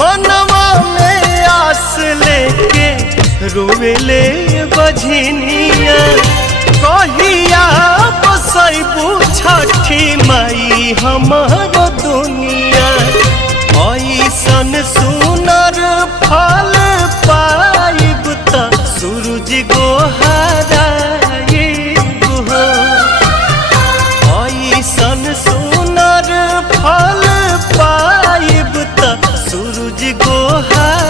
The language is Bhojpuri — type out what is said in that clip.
मनवा में आस लेके रोवेले बझनिया कहिया बसैबू छठी माई हमार दुनिया। ऐसन सुनर फल पाइब त सूरज गोहाराइब हो। ऐसन सुनर फल पाइब त सूरज गोहाराइब